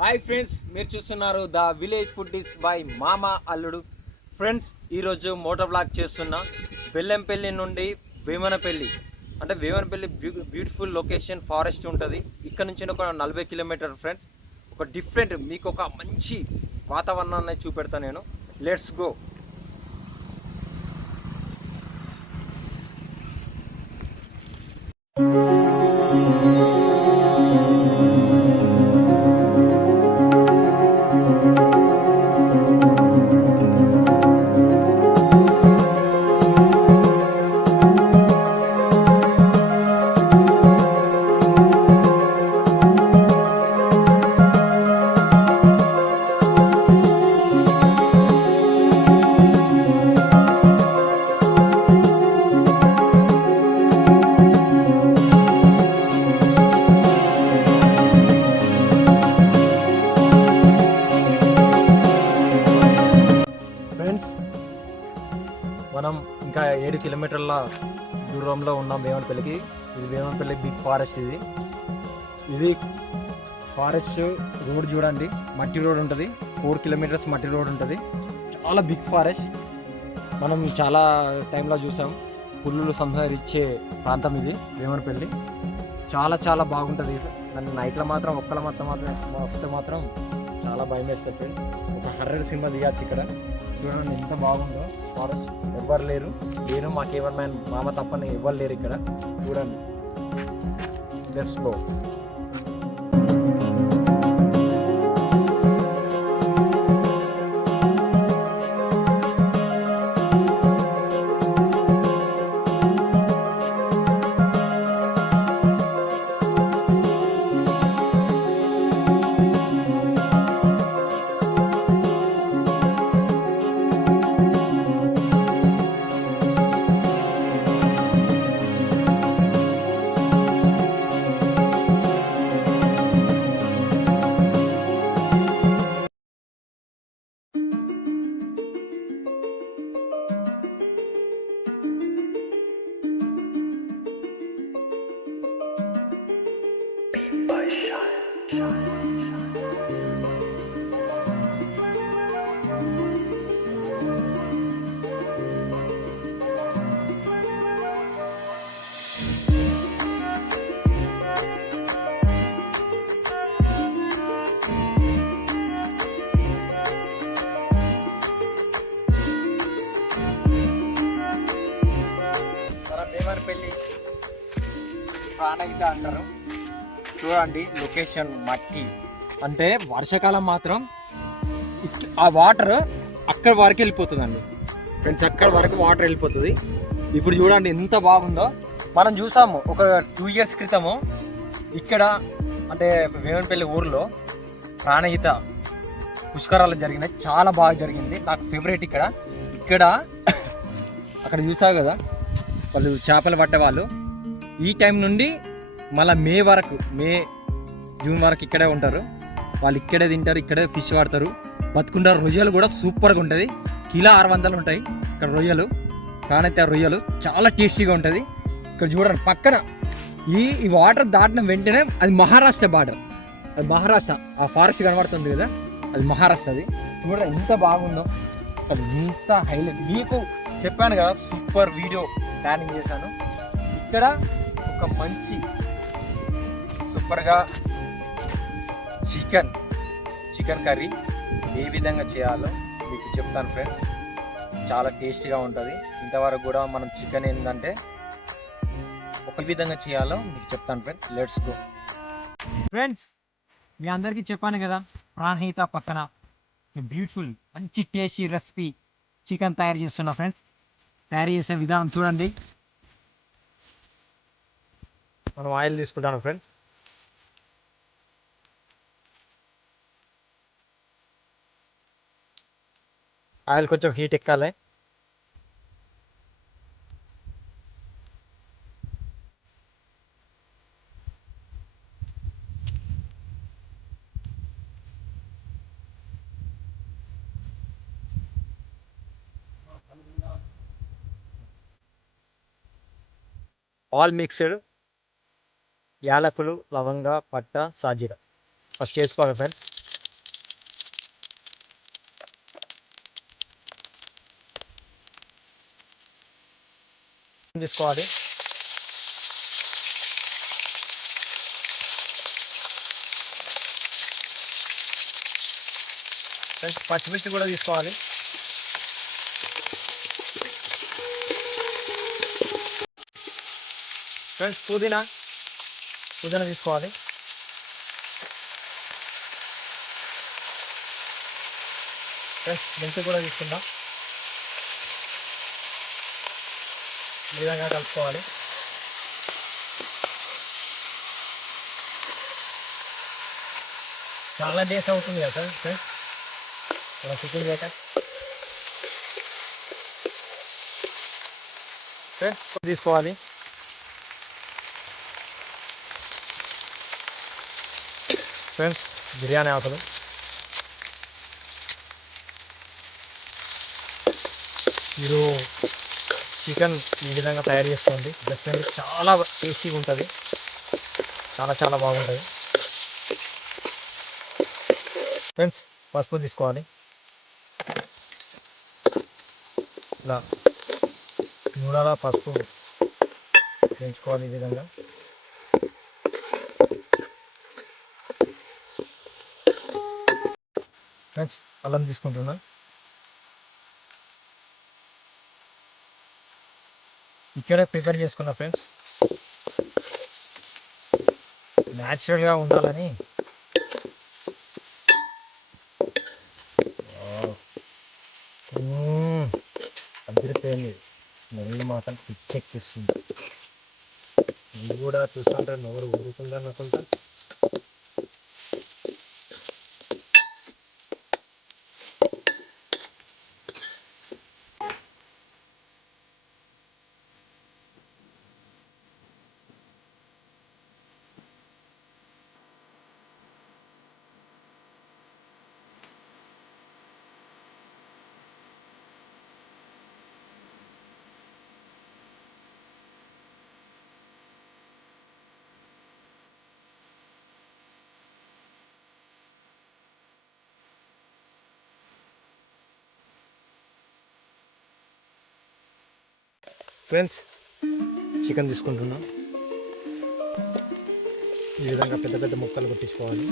Hi friends, మీరు చూస్తున్నారు the village food is by మామ అల్లుడు. ఫ్రెండ్స్, ఈరోజు మోటో బ్లాగ్ చేస్తున్నా. బెల్లంపల్లి నుండి వేమనపల్లి, అంటే వేమనపల్లి బ్యూటిఫుల్ లొకేషన్, ఫారెస్ట్ ఉంటుంది. ఇక్కడ నుంచి ఒక 40 కిలోమీటర్ ఫ్రెండ్స్. ఒక డిఫరెంట్, మీకు ఒక మంచి వాతావరణాన్ని చూపెడతాను నేను. Let's go. మనం ఇంకా 7 కిలోమీటర్ల దూరంలో ఉన్నాం వేమనపల్లికి. ఇది వేమనపల్లి బిగ్ ఫారెస్ట్. ఇది ఫారెస్ట్ రోడ్ చూడండి, మట్టి రోడ్ ఉంటుంది. 4 కిలోమీటర్స్ మట్టి రోడ్ ఉంటుంది. చాలా బిగ్ ఫారెస్ట్. మనం చాలా టైంలో చూసాం. పుల్లులు సంహరించే ప్రాంతం ఇది వేమనపల్లి. చాలా చాలా బాగుంటుంది. దాన్ని నైట్లో మాత్రం ఒక్కల మాత్రం వస్తే మాత్రం చాలా భయం వేస్తుంది ఫ్రెండ్స్. ఒక హర్రర్ సినిమా దిగచ్చు ఇక్కడ. చూడండి ఎంత బాగుందో ఫారెస్ట్. ఎవ్వరు లేరు, నేను మా కేవర్ మ్యాన్ మామ తప్పని ఎవ్వరు లేరు ఇక్కడ. చూడండి, లెట్స్ గో. వేమనపల్లి ప్రాణహిత అంటారు. చూడండి లొకేషన్, మట్టి. అంటే వర్షాకాలం మాత్రం ఆ వాటర్ అక్కడ వరకు వెళ్ళిపోతుందండి ఫ్రెండ్స్. అక్కడ వరకు వాటర్ వెళ్ళిపోతుంది. ఇప్పుడు చూడండి ఎంత బాగుందో. మనం చూసాము ఒక 2 years క్రితము ఇక్కడ, అంటే వేమనపల్లి ఊర్లో ప్రాణహిత పుష్కరాలు జరిగినాయి. చాలా బాగా జరిగింది. నాకు ఫేవరెట్ ఇక్కడ. అక్కడ చూసావు కదా, వాళ్ళు చేపలు పట్టేవాళ్ళు. ఈ టైం నుండి మళ్ళీ మే జూన్ వరకు ఇక్కడే ఉంటారు. వాళ్ళు ఇక్కడే తింటారు, ఇక్కడే ఫిష్ వాడతారు, బతుకుంటారు. రొయ్యలు కూడా సూపర్గా ఉంటుంది. కిలో 600 ఉంటాయి ఇక్కడ రొయ్యలు. ప్రాణహిత రొయ్యలు చాలా టేస్టీగా ఉంటుంది. ఇక్కడ చూడండి పక్కన ఈ వాటర్ దాటిన వెంటనే అది మహారాష్ట్ర బార్డర్. అది మహారాష్ట్ర. ఆ ఫారెస్ట్ కనబడుతుంది కదా, అది మహారాష్ట్ర. అది చూడండి ఎంత బాగుందో అసలు. ఇంత హైలైట్. మీకు చెప్పాను కదా, సూపర్ వీడియో ప్లానింగ్ చేశాను. ఇక్కడ ఒక మంచి సూపర్గా చికెన్ కర్రీ ఏ విధంగా చేయాలో మీకు చెప్తాను ఫ్రెండ్స్. చాలా టేస్టీగా ఉంటుంది. ఇంతవరకు కూడా మనం చికెన్ ఏంటంటే ఒక విధంగా చేయాలో మీకు చెప్తాను ఫ్రెండ్స్. Let's go. ఫ్రెండ్స్, మీ అందరికీ చెప్పాను కదా, ప్రాణహిత పక్కన బ్యూటిఫుల్ మంచి టేస్టీ రెసిపీ చికెన్ తయారు చేస్తున్నా ఫ్రెండ్స్. తయారు చేసే విధానం చూడండి. మనం ఆయిల్ తీసుకుంటాను ఫ్రెండ్స్. ఆయిల్ కొంచెం హీట్ ఎక్కాలి. ఆల్ మిక్స్డ్ యాలకులు, లవంగ, పట్ట, సాజీర ఫస్ట్ చేసుకోవాలి ఫ్రెండ్స్. తీసుకోవాలి. ఫ్రెండ్స్ పచ్చిమిర్చి కూడా తీసుకోవాలి. ఫ్రెండ్స్ పుదీనా తీసుకోవాలి. ఫ్రెండ్స్ మెంతి కూడా తీసుకుందాం. ఈ విధంగా కలుపుకోవాలి. చాలా డేస్ అవుతుంది కదా ఫ్రెండ్స్ ఇలా చికెన్ చేయక. ఫ్రెండ్స్ తీసుకోవాలి. ఫ్రెండ్స్ బిర్యానీ ఆకులు, మీరు చికెన్ ఈ విధంగా తయారు చేసుకోండి. డెఫినెట్లీ చాలా టేస్టీగా ఉంటుంది, చాలా బాగుంటుంది. ఫ్రెండ్స్ పసుపు తీసుకోవాలి. ఇలా నూనెల పసుపు వేయించుకోవాలి ఈ విధంగా. ఫ్రెండ్స్ అల్లం తీసుకుంటున్నా. ఇక్కడే ప్రిపేర్ చేసుకున్నా ఫ్రెండ్స్, న్యాచురల్గా ఉండాలని. అదిరిపోయింది, స్మెల్ మాత్రం పిచ్చెక్కిస్తుంది. ఇది కూడా చూస్తుంటే నోరు ఊరుతుంది అనుకుంటా. ఫ్రెండ్స్ చికెన్ తీసుకుంటున్నాం. ఈ విధంగా పెద్ద పెద్ద ముక్కలు కొట్టించుకోవాలి.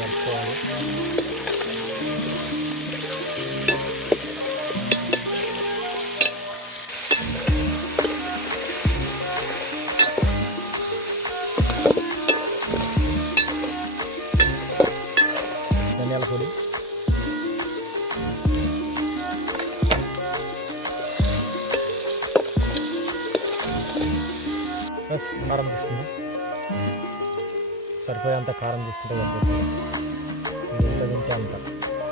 కలుపుకోవాలి. ధనియాల పొడి, ప్లస్ కారం తీసుకుందాం. సరిపోయేంత కారం తీసుకుంటే సరిపోతుంది. ఎంత తింటే అంత.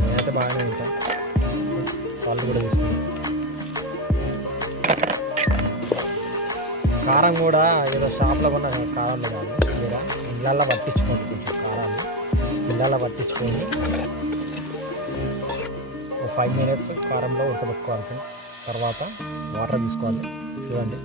నేనైతే బాగానే ఉంటాను. సాల్ట్ కూడా తీసుకుంటాం. కారం కూడా ఏదో షాప్లో ఉన్న కారంలో కాదు, లేదా ఇళ్ళల్లో పట్టించుకోండి. కొంచెం కారాన్ని ఇళ్ళల్లో పట్టించుకొని ఒక 5 minutes కారంలో ఉడకబెట్టుకోవాలి ఫ్రెండ్స్. తర్వాత వాటర్ తీసుకోవాలి. చూడండి,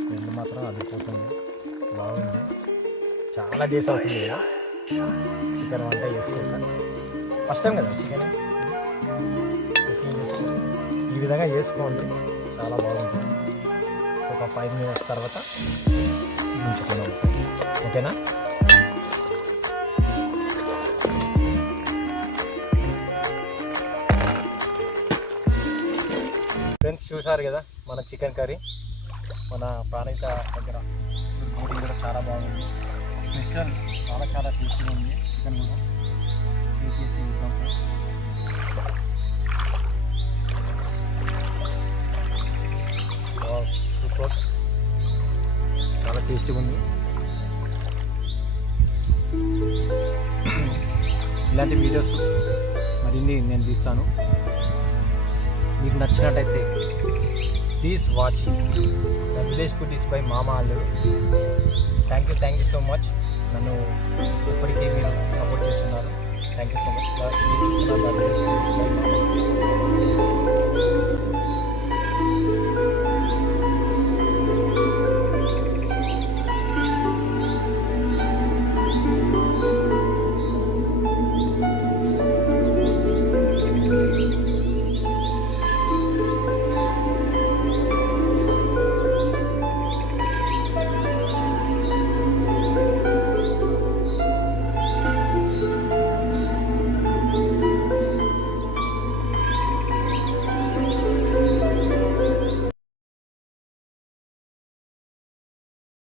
స్మెల్ మాత్రం అదిరిపోతుంది, బాగుంది. చాలా డేస్ అవుతుంది కదా చికెన్ వంట చేసుకుంటాను. ఫస్ట్ టైం కదా చికెన్ ఈ విధంగా చేసుకోండి, చాలా బాగుంటుంది. ఒక 5 minutes తర్వాత ఉంచుకున్నాం. ఓకేనా? ఫ్రెండ్స్ చూసారు కదా మన చికెన్ కర్రీ మన ప్రాణిత దగ్గర కూడా చాలా బాగుంది. స్పెషల్, చాలా చాలా టేస్టీగా ఉంది చికెన్ కూడా. చేసి సూపర్, చాలా టేస్టీగా ఉంది. ఇలాంటి వీడియోస్ మరిన్ని నేను తీస్తాను. మీకు నచ్చినట్టయితే please watch the village food is by మామ అల్లుడు. Thank you so much. నన్ను ఇప్పటికీ మీరు సపోర్ట్ చేస్తున్నారు. Thank you so much. మీరు చూస్తున్నారు the village food is by మామ.